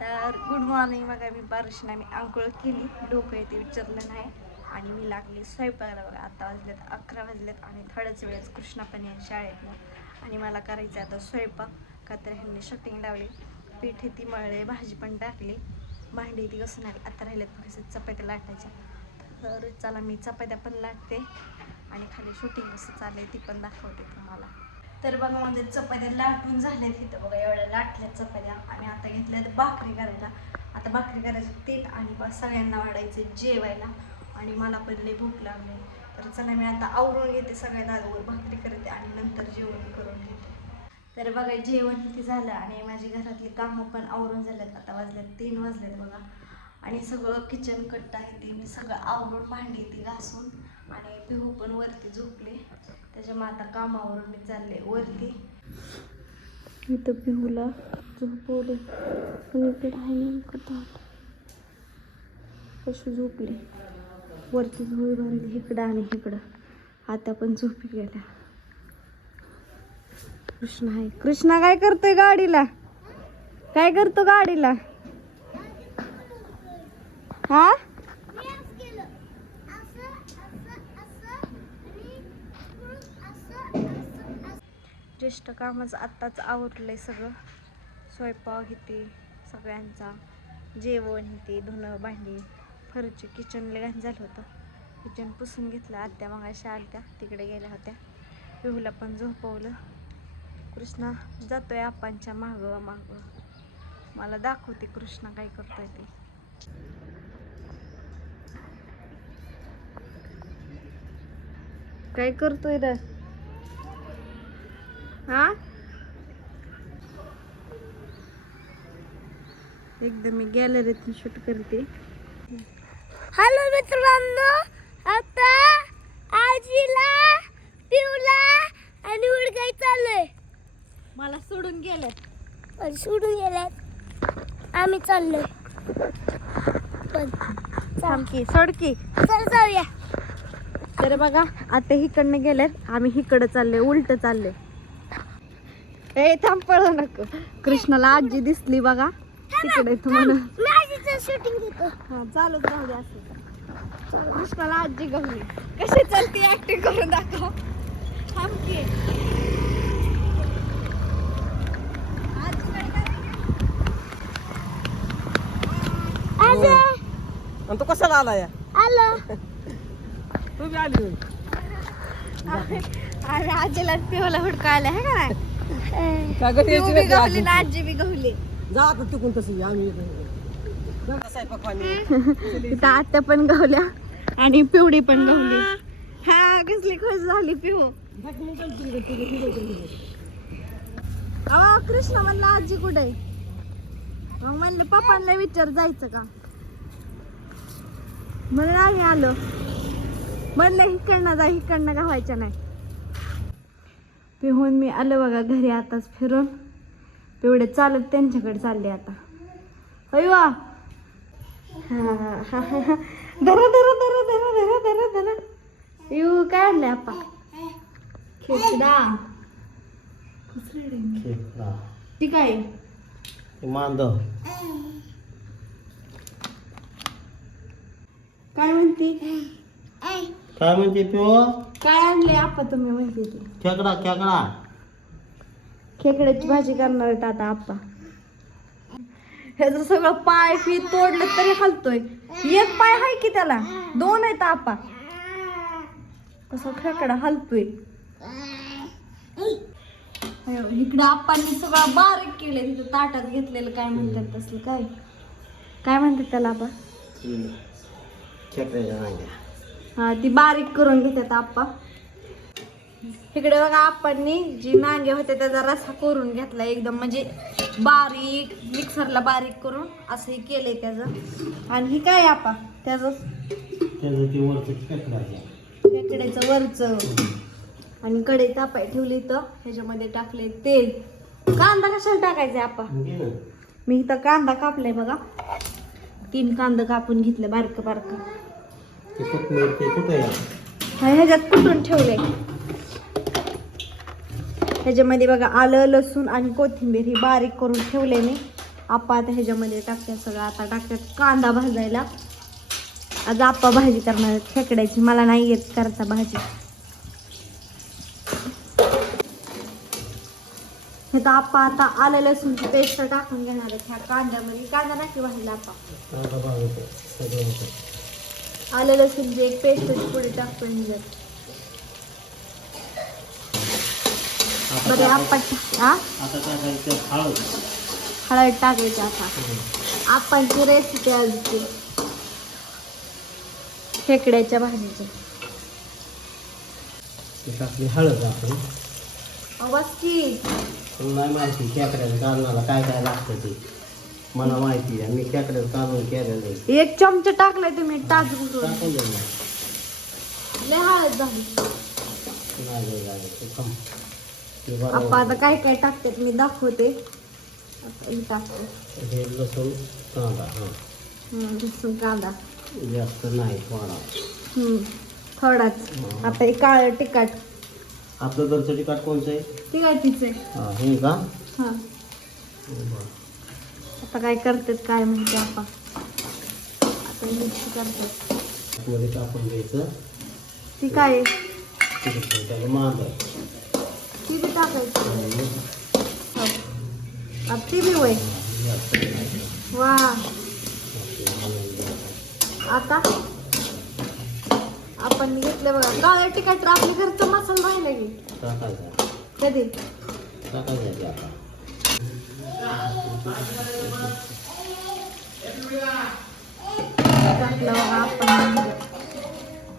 तर good morning. बघा मी बारशीने आम्ही आंघोळ केली. डोकं येते विचारलं नाही. आणि मी लागली स्वयंपाकाला. बघा आता वाजलेत अकरा वाजलेत आणि थोड्याच वेळेस कृष्णा पण या शाळेतनं आणि मला करायचं आता स्वयंपाक. का तर ह्यांनी शूटिंग लावली. पीठ ती मळले भाजी पण टाकली. भांडी ती कसं नाही आता राहिल्यात थोडेसे चपात्या लाटायच्या. तर चला मी चपात्या पण लाटते. आणि खाली शूटिंग कसं चाललंय ती पण दाखवते तुम्हाला. तर बघा म्हणजे चपात्या लाटून झाल्यात इथं बघा एवढ्या लाटल्यात चपात्या. आणि आता घेतल्यात भाकरी करायला. आता भाकरी करायचं तेल आणि बस सगळ्यांना वाढायचं जेवायला. आणि मला पण लई भूक लागली. तर चला मी आता आवरून घेते सगळ्यांना वर भाकरी करते आणि नंतर जेवण करून घेते. तर बघा जेवण किती झालं आणि माझी घरातली कामं पण आवरून झाल्यात. आता वाजल्यात तीन वाजल्यात बघा. आणि सगळं किचन कट्ट आहे ते मी सगळं आवरून भांडी ती घासून आणि पिहू पण वरती झोपले. त्याच्यामुळे आता कामावरून मी चालले वरती. इथं पिहूला झोपवले. पण इकडे आहे नेमकं ताट कशी झोपले? वरती झोळी बांधली इकडं आणि इकडं. आता पण झोपी गेल्या. कृष्णा आहे. कृष्णा काय करतोय गाडीला? काय करतो गाडीला? हा? ज्येष्ठ कामच आत्ताच आवरलंय सगळं. स्वयंपाक इथे सगळ्यांचा. जेवण इथे धुणं भांडी. फरची किचन घाण झालं होतं. किचन पुसून घेतलं आत्या मग अशा आलत्या तिकडे गेल्या होत्या. पिहूला पण झोपवलं. कृष्णा जातोय आपांच्या मागं मागं. मला दाखवते कृष्णा काय करतोय ते. काय करतोय रे? हा? एकदम मी गॅलरीतून शूट करते. हॅलो मित्रांनो आता आजीला पिवला आणि उडगाई चाललोय. मला सोडून गेलं पण सोडून गेल्यात. आम्ही चाललोय. पण थांबकी सोडकी चल जाऊया. तर बघा आता हिकडनं गेल्यात. आम्ही हिकडं चाललोय उलट चाललोय. ए थांब पळू नको. कृष्णाला आजी दिसली बघा. तिकडे तुम्हाला हा चालत राहू दे असं. चल, कृष्णाला आजी गवली कशी चालती ऍक्टिंग करून दाखव. थांब की. आजी. आणि तो कशाला आला या? आलो. तू बी आली होय. आम्ही आजीला पिवला हुडकायला आहे का नाही? का गं पिऊ त्याची बी वेगळी गवली आजी? ना आजी बी गवली. जा आता तिकून तशी आम्ही येतो. जा. स्वयंपाक पाणी. तिथं आत्या पण गवल्या आणि पिवडी पण गवली. हा. कसली खुश झाली अहो कृष्ण म्हणलं आजी कुठे आहे? मग म्हणलं पप्पांना विचार जायचं का? म्हणून आम्ही आलो. म्हणलं हिकडनं जा हिकडनं गावायच्या नाही. पिहून मी आलो बघा घरी आताच फिरून. पिवडे चालत त्यांच्याकडे चालले आता. होय वा धरा धरा धरा धरा धरा धरा धरा. यू काय आणलंय आपा खेकडा. ठीक आहे मांद काय म्हणती? काय म्हणते पिओ काय आणले आपा तुम्ही म्हणते ते? खेकडा खेकडा. खेकड्याची भाजी करणार आहेत आता आप्पा. ह्याचं सगळं पाय फी तोडलं तरी हलतोय. एक पाय आहे की त्याला? दोन आहेत आप्पा. तसा खेकडा हलतोय. अयो, इकडं आप्पांनी सगळं बारीक केलंय. तिथं ताटात घेतलेलं काय म्हणतात तसलं काय? काय म्हणतात त्याला आप्पा? खेकड्याच्या ती बारीक करून घेतात आप्पा. इकडे बघा आप्पांनी जी नांगे होते त्याचा रसा करून घेतला एकदम. म्हणजे बारीक मिक्सरला बारीक करून असं हे केलंय त्याचं. आणि ही काय आप्पा? त्याचं? खेकड्याचं वरचं. आणि कढई तापाय ठेवली तर ह्याच्यामध्ये टाकले तेल. कांदा कशाला टाकायचा आप्पा? मी इथं कांदा कापलाय बघा. तीन कांदा कापून घेतले बारक बारक. ते कोथमीर ते कुठं या ह्याच्यात कुटून ठेवले ह्याच्यामध्ये बघा आलं लसूण आणि कोथिंबीर ही बारीक करून ठेवले मी. आप्पा आता ह्याच्यामध्ये टाकतात सगळं. आता टाकतात कांदा भाजायला. आज आप्पा भाजी करणार खेकड्याची मला नाही येत करता भाजी. हे तर आप्पा आता आलं लसूणची पेस्ट टाकून घेणार आहेत ह्या कांद्यामध्ये. कांदा टाकी भाजीला आप्पा. आलं लसूणची एक पेस्ट पुढे टाकून ह्याच्यात बरे टाकायचं हळद. टाकायची आता. आप्पांची रेसिपी आजची. खेकड्याच्या भाजीची. ती टाकली हळद आपण. बस की तुला नाही माहिती खेकड्याला काढण्याला काय काय लागतं ते. मला माहिती आहे. मी खेकड्याला काढून केलेलं आहे. एक चमचा टाकलाय तुम्ही टाकून ना लय हळद झाली. नाही नाही, नाही ते थांब. ते बघा. आप्पा आता काय काय टाकतात मी दाखवते. आता हे टाकते. हे लसूण कांदा हां. हम्म, लसूण कांदा. जास्त नाही थोडा. हम्म, थोडाच. आता हे काळं तिखट. आपलं घरचं तिखट कोणचं आहे? तिखटीच आहे. हां हे का? हा. बरं. आता काय करतात काय माहिती आप्पा आता मिक्स करतात. आतमध्ये टाकून घ्यायचं. ती काय? आहे? तिथे त्याला मांद आहे ती बी टाकायची. हो. आता ती बी वय. वा. आता? आपण घेतलं बघा. काळं तिखट आपल्या घरचा मसाला राहिला की. टाकायचं. कधी? टाकायचं आता. टाकलं आपण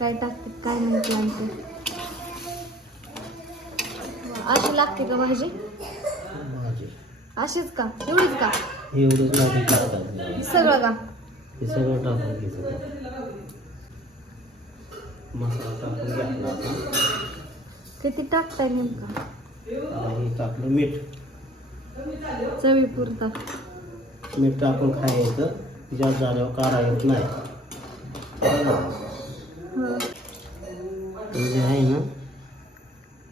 काय टाकतात काय माहिती आमचं अशी लागते का भाजी अशीच का? एवढीच का? एवढंच लागेल टाकायचं सगळं का? हे सगळं टाकून घ्यायचं मसाला टाकून घेतला किती टाकताय नेमका? टाकलं मीठ. चवी पुरता. मीठ टाकून खायचं. जास्त झाल्यावर काढा येत नाही. बरं. हं. हे जे आहे ना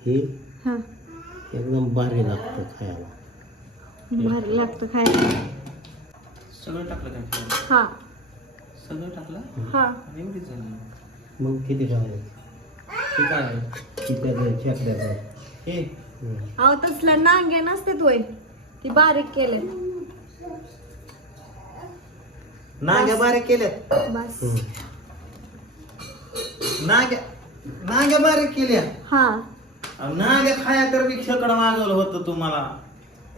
हे हा. एकदम भारी लागतं खायला. भारी लागतं खायला. सगळं टाकलं काय हा. सगळं टाकलं? हा. आणि एवढीच झाली. मग किती टाकायचं ते काय आहे? चिकन खेकड्याचं हे. हं. अहो तसलं नांगे नसते तोय ती बारीक केले नाग्या बारीक केल्यात? बस. नाग्या नाग्या बारीक केल्या हा. अहो, नाग्या खाया तर मी खेकडं मागवलं होतं तुम्हाला.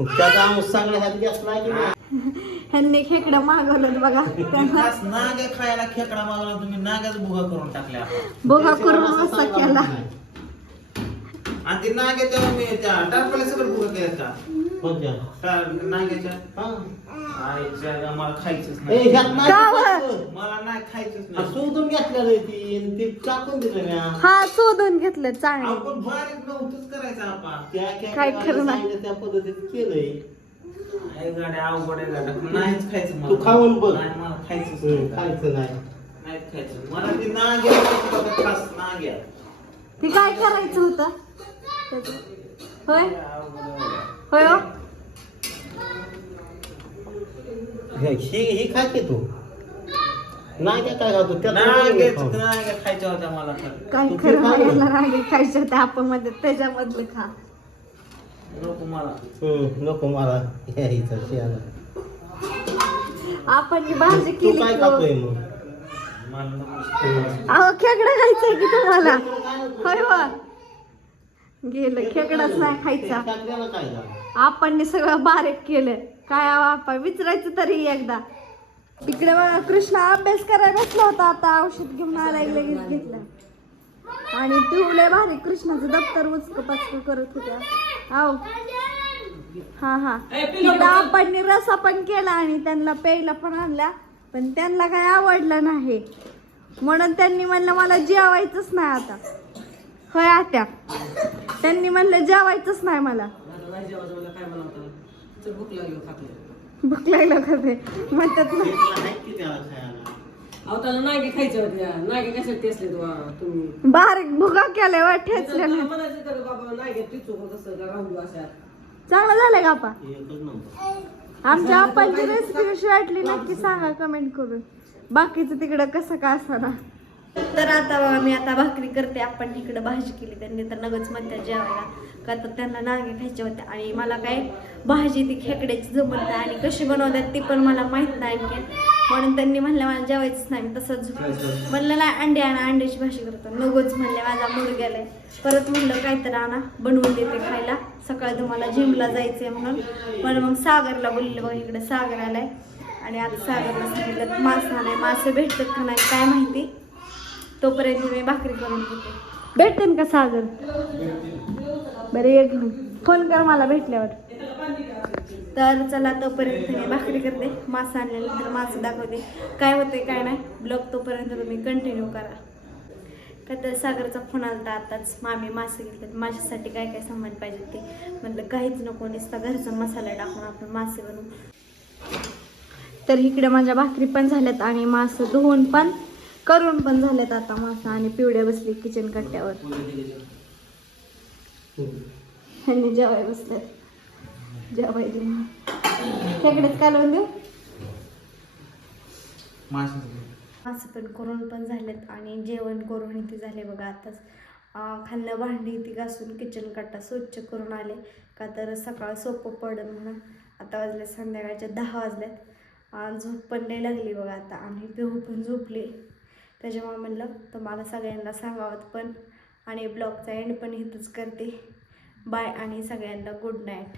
मग त्याचा आमूस चांगला घेतला की नाही? ह्यांनी खेकडं मागवलं बघा. त्यांना नाग्या खायला खेकडा मागवला तुम्ही नाग्याच भुगा करून टाकल्या. बघा करून रस्सा केला. ते नाग्याच्या मी त्या टाकल्या सगळं भुगा केल्यात का कोणत्या? टा- नाग्याच्या हा. आईच्या गा- मला खायचंच ए, नाही ह्यात नाही का टाकायचं. मला नाही खायचंच आ, नाही शोधून घेतलेलं आहे ती आणि ते टाकून दिलं म्या. हा शोधून घेतलं चांगलं आपण बारीक नव्हतंच करायचं आपण त्या काय खरं नाही. सांगितलं त्या पद्धतीने केलंय गाड्या अवघड आहे गाड्या नाहीच खायचं मला तू खाऊन बघ. नाही मला खायचंच नाही खायचं नाही नाहीच खायचं मला ती नाग्या खास नाग्या ती काय करायचं होतं? होय? हो? हे ही ही खा की तू? नाही काय खातो? खायच्या होत्या मला तर. काय तू खरं खा ना. रागे खायचं त्या आपण मध्ये त्याच्यामधलं खा. नको मला. हं, नको मला. शियाला. आपण जी भाजी तू केली काय की खातोय हो. मग? मला नको. हं. अहो खेकडा खायचंय की तुम्हाला? होय हो गेलं खेकडाच नाही खायचा. टाकलेलं काय झालं? आपण सगळं बारीक केलं. काय आपण विचारायचं तरी एकदा. तिकडे बघा कृष्णा अभ्यास करायला बसला होता आता औषध घेऊन आला लगेच घेतलं. आणि पिवले भारी कृष्णाचं दप्तर उचक पचक करत होत्या. आव. हा हा. तिकडं आपण रसा पण केला आणि त्यांना प्यायला पण आणला पण त्यांना काय आवडलं नाही. म्हणून त्यांनी म्हणलं मला जेवायचंच नाही आता. होय आत्या. त्यांनी म्हणलं जेवायचंच नाही मला. भूक लागलं का ते म्हणतात ना. घेतलं आहे की त्याला खायला? अहो त्याला नागे खायचे होते नागे कशासाठी असले तुला तुम्ही? बारीक भुगा केलाय वा ठेचल्या त्याला म्हणायचं तर बाबा नागे टिचू का कसं का राहू अशा. चांगलं झालंय का आपा? एकच नंबर. आमच्या आप्पांची रेसिपी कशी वाटली नक्की सांगा कमेंट करून. बाकीचं तिकडं कसं का असणार? तर आता बघा मी आता भाकरी करते आपण इकडं भाजी केली त्यांनी तर नगच म्हणतात जेवायला. का तर त्यांना नागे खायचे होते. आणि मला काय भाजी ती खेकड्याची जमत नाही. आणि कशी बनवतात ती पण मला माहीत नाही आणखी म्हणून त्यांनी म्हणलं मला जेवायचंच नाही. मी तसंच म्हणलं नाही अंडे आणा अंड्याची भाजी करतो. नगोच म्हणले माझा मूड गेलाय परत म्हणलं काहीतरी आणा बनवून देते खायला. सकाळी तुम्हाला जिमला जायचंय म्हणून. पण मग सागरला बोलले बघ इकडे सागर आलाय. आणि आता सागरला सांगितलं मासा नाही मासे भेटतात का नाही काय माहिती? तोपर्यंत मी भाकरी करून घेते. भेटते का सागर? बरं एक फोन कर मला भेटल्यावर. तर चला तोपर्यंत मी भाकरी करते. मासा आणल्यानंतर मासे दाखवते. काय होते काय नाही. ब्लॉग तोपर्यंत तुम्ही कंटिन्यू करा. का तर सागरचा फोन आला आताच. मामी मासे घेतले माझ्यासाठी काय काय सामान पाहिजे ते? म्हटलं काहीच नको नसता. घरचा मसाला टाकून आपण मासे बनवू. तर इकडे माझ्या भाकरी पण झाल्यात आणि मासं धुवून पण करून पण झाल्यात आता मासा आणि पिवड्या बसली किचन कट्ट्यावर. आणि जेवाय बसल्यात. जेवायचे खेकडेच कालवून देऊ? असं पण करून पण झालेत आणि जेवण करून इथे झाले बघा आताच. खाल्लं भांडी इथे घासून किचन कट्टा स्वच्छ करून आले. का तर सकाळ सोपं पडन म्हणून. आता वाजले संध्याकाळच्या दहा वाजल्यात झोप पण लई लागली बघा आता. आणि पिहू पण झोपली. त्याच्यामुळे म्हणलं तुम्हाला सगळ्यांना सांगावं पण आणि ब्लॉगचा एंड पण इथंच करते. बाय आणि सगळ्यांना गुड नाईट